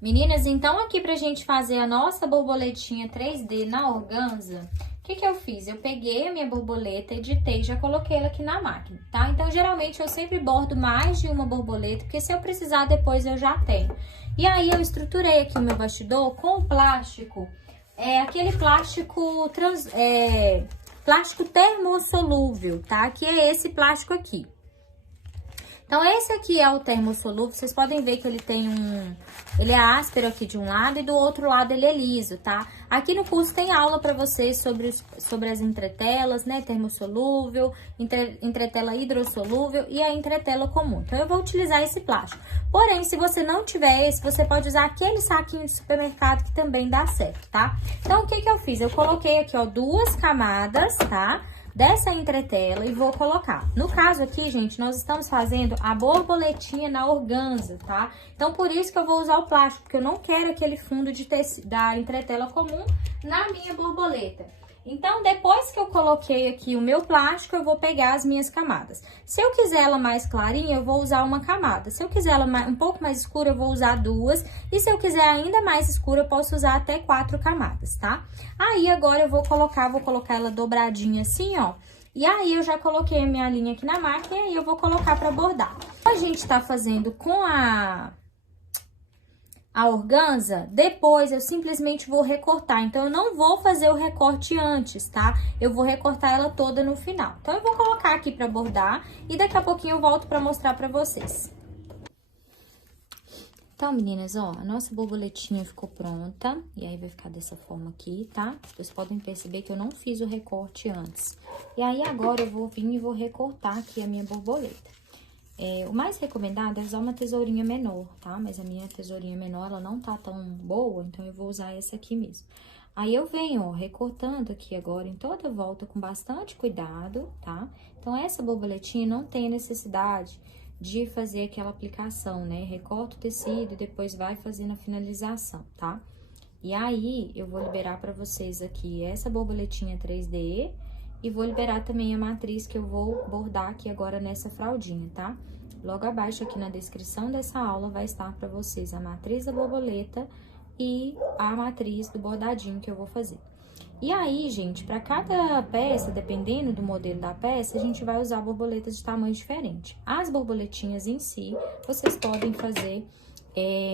Meninas, então aqui pra gente fazer a nossa borboletinha 3D na organza, o que que eu fiz? Eu peguei a minha borboleta, editei e já coloquei ela aqui na máquina, tá? Então, geralmente, eu sempre bordo mais de uma borboleta, porque se eu precisar depois eu já tenho. E aí, eu estruturei aqui o meu bastidor com o plástico, aquele plástico, plástico termossolúvel, tá? Que é esse plástico aqui. Então, esse aqui é o termossolúvel, vocês podem ver que ele tem ele é áspero aqui de um lado e do outro lado ele é liso, tá? Aqui no curso tem aula pra vocês sobre as entretelas, né? Termossolúvel, entretela hidrossolúvel e a entretela comum. Então, eu vou utilizar esse plástico. Porém, se você não tiver esse, você pode usar aquele saquinho de supermercado que também dá certo, tá? Então, o que que eu fiz? Eu coloquei aqui, ó, 2 camadas, tá? Dessa entretela e vou colocar. No caso aqui, gente, nós estamos fazendo a borboletinha na organza, tá? Então, por isso que eu vou usar o plástico, porque eu não quero aquele fundo da entretela comum na minha borboleta. Então, depois que eu coloquei aqui o meu plástico, eu vou pegar as minhas camadas. Se eu quiser ela mais clarinha, eu vou usar uma camada. Se eu quiser ela um pouco mais escura, eu vou usar 2. E se eu quiser ainda mais escura, eu posso usar até 4 camadas, tá? Aí, agora eu vou colocar ela dobradinha assim, ó. E aí, eu já coloquei a minha linha aqui na máquina e aí eu vou colocar pra bordar. A gente tá fazendo com a organza, depois eu simplesmente vou recortar. Então, eu não vou fazer o recorte antes, tá? Eu vou recortar ela toda no final. Então, eu vou colocar aqui pra bordar e daqui a pouquinho eu volto pra mostrar pra vocês. Então, meninas, ó, a nossa borboletinha ficou pronta. E aí, vai ficar dessa forma aqui, tá? Vocês podem perceber que eu não fiz o recorte antes. E aí, agora eu vou vir e vou recortar aqui a minha borboleta. O mais recomendado é usar uma tesourinha menor, tá? Mas a minha tesourinha menor, ela não tá tão boa, então eu vou usar essa aqui mesmo. Aí, eu venho, ó, recortando aqui agora em toda a volta com bastante cuidado, tá? Então, essa borboletinha não tem necessidade de fazer aquela aplicação, né? Recorta o tecido e depois vai fazendo a finalização, tá? E aí, eu vou liberar pra vocês aqui essa borboletinha 3D e vou liberar também a matriz que eu vou bordar aqui agora nessa fraldinha, tá? Logo abaixo aqui na descrição dessa aula vai estar pra vocês a matriz da borboleta e a matriz do bordadinho que eu vou fazer. E aí, gente, para cada peça, dependendo do modelo da peça, a gente vai usar borboletas de tamanho diferente. As borboletinhas em si, vocês podem fazer,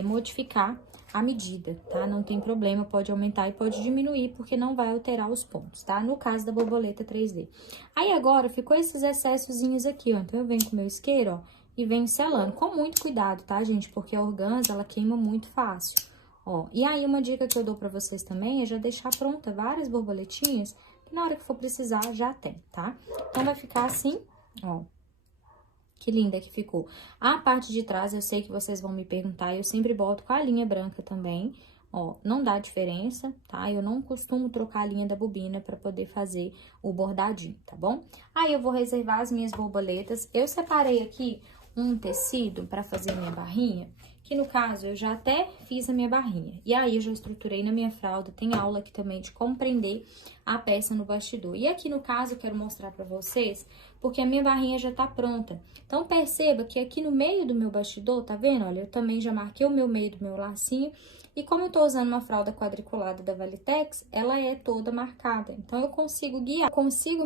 modificar a medida, tá? Não tem problema, pode aumentar e pode diminuir, porque não vai alterar os pontos, tá? No caso da borboleta 3D. Aí, agora, ficou esses excessozinhos aqui, ó. Então, eu venho com o meu isqueiro, ó, e venho selando. Com muito cuidado, tá, gente? Porque a organza, ela queima muito fácil. Ó, e aí, uma dica que eu dou pra vocês também é já deixar pronta várias borboletinhas, que na hora que for precisar, já tem, tá? Então, vai ficar assim, ó. Que linda que ficou. A parte de trás, eu sei que vocês vão me perguntar, eu sempre boto com a linha branca também, ó. Não dá diferença, tá? Eu não costumo trocar a linha da bobina pra poder fazer o bordadinho, tá bom? Aí, eu vou reservar as minhas borboletas. Eu separei aqui um tecido pra fazer minha barrinha, que no caso, eu já até fiz a minha barrinha. E aí, eu já estruturei na minha fralda, tem aula aqui também de como prender a peça no bastidor. E aqui no caso, eu quero mostrar pra vocês, porque a minha barrinha já tá pronta. Então, perceba que aqui no meio do meu bastidor, tá vendo? Olha, eu também já marquei o meu meio do meu lacinho. E como eu tô usando uma fralda quadriculada da Valitex, ela é toda marcada. Então, eu consigo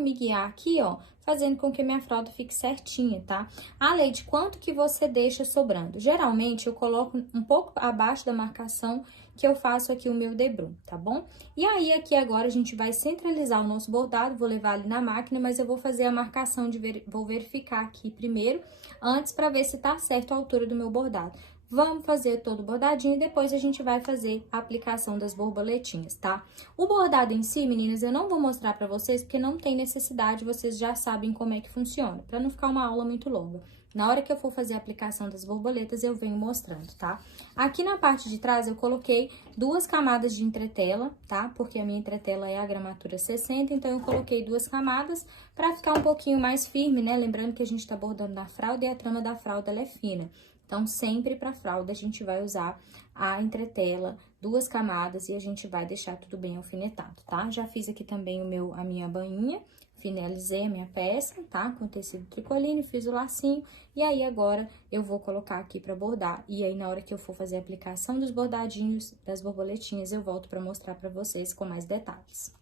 me guiar aqui, ó, fazendo com que a minha fralda fique certinha, tá? Além de quanto que você deixa sobrando. Geralmente, eu coloco um pouco abaixo da marcação que eu faço aqui o meu debrum, tá bom? E aí, aqui agora, a gente vai centralizar o nosso bordado, vou levar ali na máquina, mas eu vou fazer a marcação vou verificar aqui primeiro, antes pra ver se tá certo a altura do meu bordado. Vamos fazer todo o bordadinho e depois a gente vai fazer a aplicação das borboletinhas, tá? O bordado em si, meninas, eu não vou mostrar pra vocês porque não tem necessidade, vocês já sabem como é que funciona, pra não ficar uma aula muito longa. Na hora que eu for fazer a aplicação das borboletas, eu venho mostrando, tá? Aqui na parte de trás, eu coloquei 2 camadas de entretela, tá? Porque a minha entretela é a gramatura 60, então eu coloquei 2 camadas pra ficar um pouquinho mais firme, né? Lembrando que a gente tá bordando na fralda e a trama da fralda, ela é fina. Então, sempre pra fralda, a gente vai usar a entretela, 2 camadas, e a gente vai deixar tudo bem alfinetado, tá? Já fiz aqui também a minha bainha, finalizei a minha peça, tá? Com tecido tricoline, fiz o lacinho. E aí, agora, eu vou colocar aqui pra bordar. E aí, na hora que eu for fazer a aplicação dos bordadinhos, das borboletinhas, eu volto pra mostrar pra vocês com mais detalhes.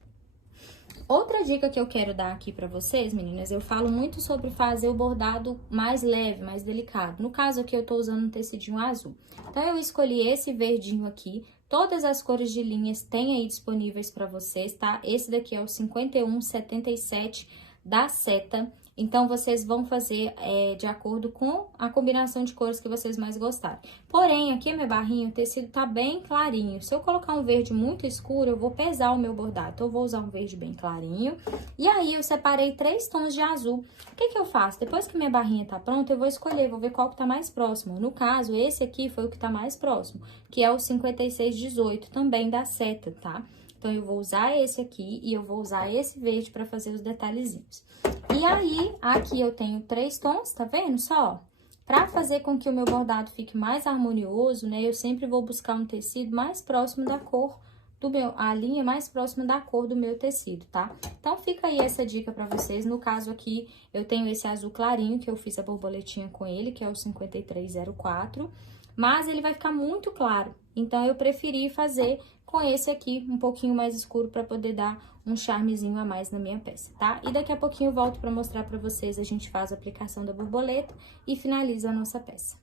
Outra dica que eu quero dar aqui pra vocês, meninas, eu falo muito sobre fazer o bordado mais leve, mais delicado. No caso aqui, eu tô usando um tecidinho azul. Então, eu escolhi esse verdinho aqui. Todas as cores de linhas tem aí disponíveis pra vocês, tá? Esse daqui é o 5177 da Seta. Então, vocês vão fazer de acordo com a combinação de cores que vocês mais gostarem. Porém, aqui a minha barrinha, o tecido tá bem clarinho. Se eu colocar um verde muito escuro, eu vou pesar o meu bordado. Então, eu vou usar um verde bem clarinho. E aí, eu separei 3 tons de azul. O que que eu faço? Depois que minha barrinha tá pronta, eu vou escolher, vou ver qual que tá mais próximo. No caso, esse aqui foi o que tá mais próximo, que é o 5618, também da Seta, tá? Então, eu vou usar esse aqui e eu vou usar esse verde pra fazer os detalhezinhos. E aí, aqui eu tenho 3 tons, tá vendo só? Pra fazer com que o meu bordado fique mais harmonioso, né, eu sempre vou buscar um tecido mais próximo da cor do meu, a linha mais próxima da cor do meu tecido, tá? Então, fica aí essa dica pra vocês. No caso aqui, eu tenho esse azul clarinho, que eu fiz a borboletinha com ele, que é o 5304, mas ele vai ficar muito claro. Então, eu preferi fazer com esse aqui, um pouquinho mais escuro, pra poder dar um charmezinho a mais na minha peça, tá? E daqui a pouquinho eu volto pra mostrar pra vocês, a gente faz a aplicação da borboleta e finaliza a nossa peça.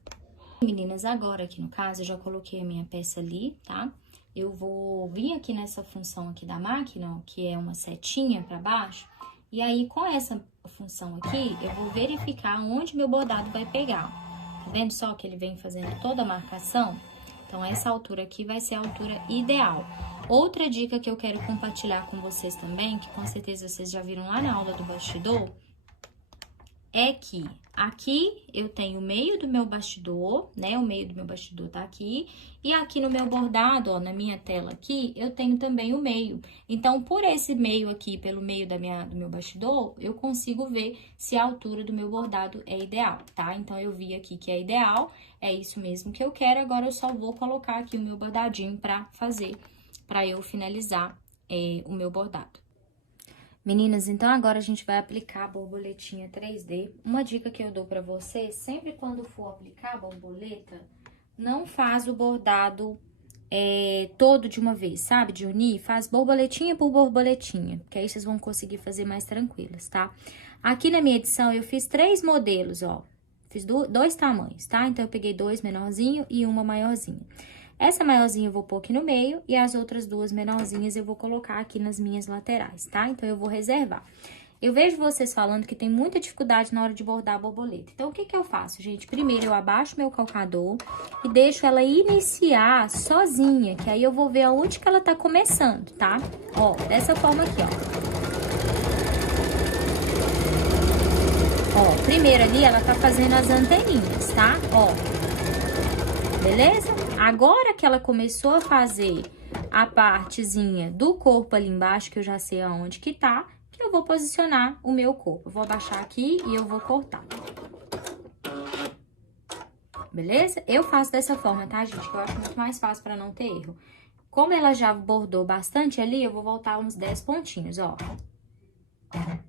Meninas, agora aqui no caso, eu já coloquei a minha peça ali, tá? Eu vou vir aqui nessa função aqui da máquina, ó, que é uma setinha pra baixo, e aí com essa função aqui, eu vou verificar onde meu bordado vai pegar. Tá vendo só que ele vem fazendo toda a marcação? Então, essa altura aqui vai ser a altura ideal. Outra dica que eu quero compartilhar com vocês também, que com certeza vocês já viram lá na aula do bastidor, é que aqui eu tenho o meio do meu bastidor, né? O meio do meu bastidor tá aqui. E aqui no meu bordado, ó, na minha tela aqui, eu tenho também o meio. Então, por esse meio aqui, pelo meio do meu bastidor, eu consigo ver se a altura do meu bordado é ideal, tá? Então, eu vi aqui que é ideal, é isso mesmo que eu quero. Agora, eu só vou colocar aqui o meu bordadinho pra fazer, pra eu finalizar o meu bordado. Meninas, então agora a gente vai aplicar a borboletinha 3D. Uma dica que eu dou pra vocês, sempre quando for aplicar a borboleta, não faz o bordado todo de uma vez, sabe? De unir, faz borboletinha por borboletinha, que aí vocês vão conseguir fazer mais tranquilas, tá? Aqui na minha edição eu fiz 3 modelos, ó. Fiz 2 tamanhos, tá? Então, eu peguei 2 menorzinhos e uma maiorzinha. Essa maiorzinha eu vou pôr aqui no meio e as outras 2 menorzinhas eu vou colocar aqui nas minhas laterais, tá? Então, eu vou reservar. Eu vejo vocês falando que tem muita dificuldade na hora de bordar a borboleta. Então, o que que eu faço, gente? Primeiro, eu abaixo meu calcador e deixo ela iniciar sozinha, que aí eu vou ver aonde que ela tá começando, tá? Ó, dessa forma aqui, ó. Ó, primeiro ali ela tá fazendo as anteninhas, tá? Ó, beleza? Agora que ela começou a fazer a partezinha do corpo ali embaixo, que eu já sei aonde que tá, que eu vou posicionar o meu corpo. Eu vou abaixar aqui e eu vou cortar. Beleza? Eu faço dessa forma, tá, gente? Que eu acho muito mais fácil pra não ter erro. Como ela já bordou bastante ali, eu vou voltar uns 10 pontinhos, ó.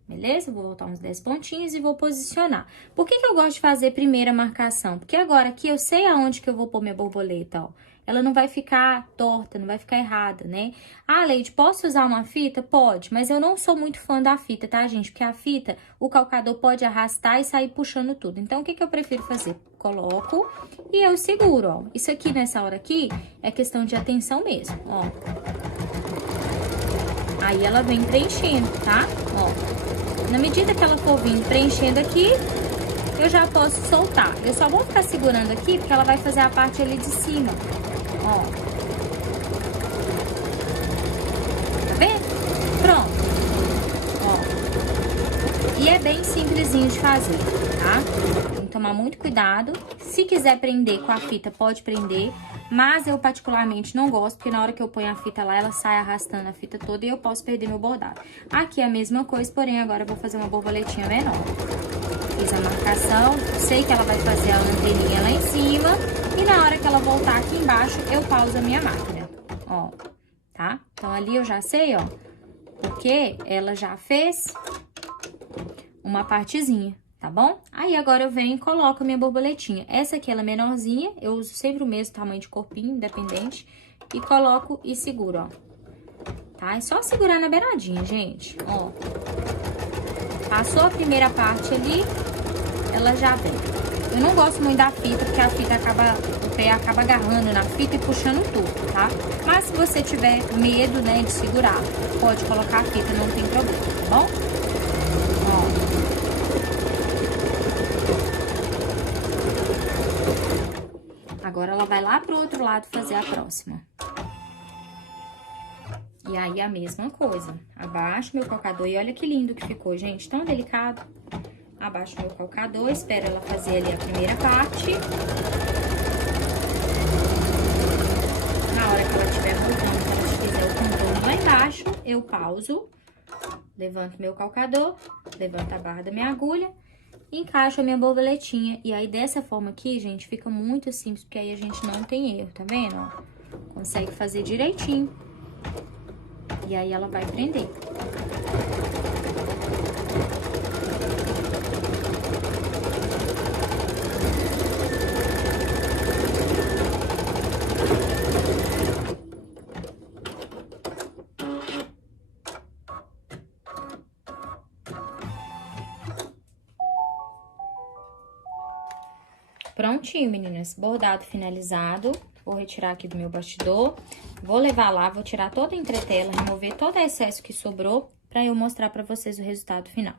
Beleza? Eu vou voltar uns 10 pontinhos e vou posicionar. Por que que eu gosto de fazer primeira marcação? Porque agora aqui eu sei aonde que eu vou pôr minha borboleta, ó. Ela não vai ficar torta, não vai ficar errada, né? Ah, Leide, posso usar uma fita? Pode, mas eu não sou muito fã da fita, tá, gente? Porque a fita, o calcador pode arrastar e sair puxando tudo. Então, o que que eu prefiro fazer? Coloco e eu seguro, ó. Isso aqui, nessa hora aqui, é questão de atenção mesmo, ó. Aí, ela vem preenchendo, tá? Ó. Na medida que ela for vindo preenchendo aqui, eu já posso soltar. Eu só vou ficar segurando aqui, porque ela vai fazer a parte ali de cima. Ó. Tá vendo? Pronto. Ó. E é bem simplesinho de fazer, tá? Tem que tomar muito cuidado. Se quiser prender com a fita, pode prender. Mas eu particularmente não gosto, porque na hora que eu ponho a fita lá, ela sai arrastando a fita toda e eu posso perder meu bordado. Aqui é a mesma coisa, porém agora eu vou fazer uma borboletinha menor. Fiz a marcação, sei que ela vai fazer a anteninha lá em cima. E na hora que ela voltar aqui embaixo, eu pauso a minha máquina, ó, tá? Então, ali eu já sei, ó, porque ela já fez uma partezinha, tá bom? Aí, agora eu venho e coloco a minha borboletinha. Essa aqui, ela é menorzinha, eu uso sempre o mesmo tamanho de corpinho, independente. E coloco e seguro, ó. Tá? É só segurar na beiradinha, gente, ó. Passou a primeira parte ali, ela já vem. Eu não gosto muito da fita, porque a fita o pé acaba agarrando na fita e puxando tudo, tá? Mas se você tiver medo, né, de segurar, pode colocar a fita, não tem problema, tá bom? Ó. Agora ela vai lá pro outro lado fazer a próxima. E aí, a mesma coisa. Abaixo meu calcador. E olha que lindo que ficou, gente. Tão delicado. Abaixo meu calcador. Espero ela fazer ali a primeira parte. Na hora que ela estiver voltando, que ela fizer o contorno lá embaixo, eu pauso. Levanto meu calcador. Levanto a barra da minha agulha. Encaixo a minha borboletinha. E aí, dessa forma aqui, gente, fica muito simples. Porque aí a gente não tem erro, tá vendo? Ó, consegue fazer direitinho. E aí, ela vai prender. Prontinho, meninas. Bordado finalizado. Vou retirar aqui do meu bastidor. Vou levar lá, vou tirar toda a entretela, remover todo o excesso que sobrou, pra eu mostrar pra vocês o resultado final.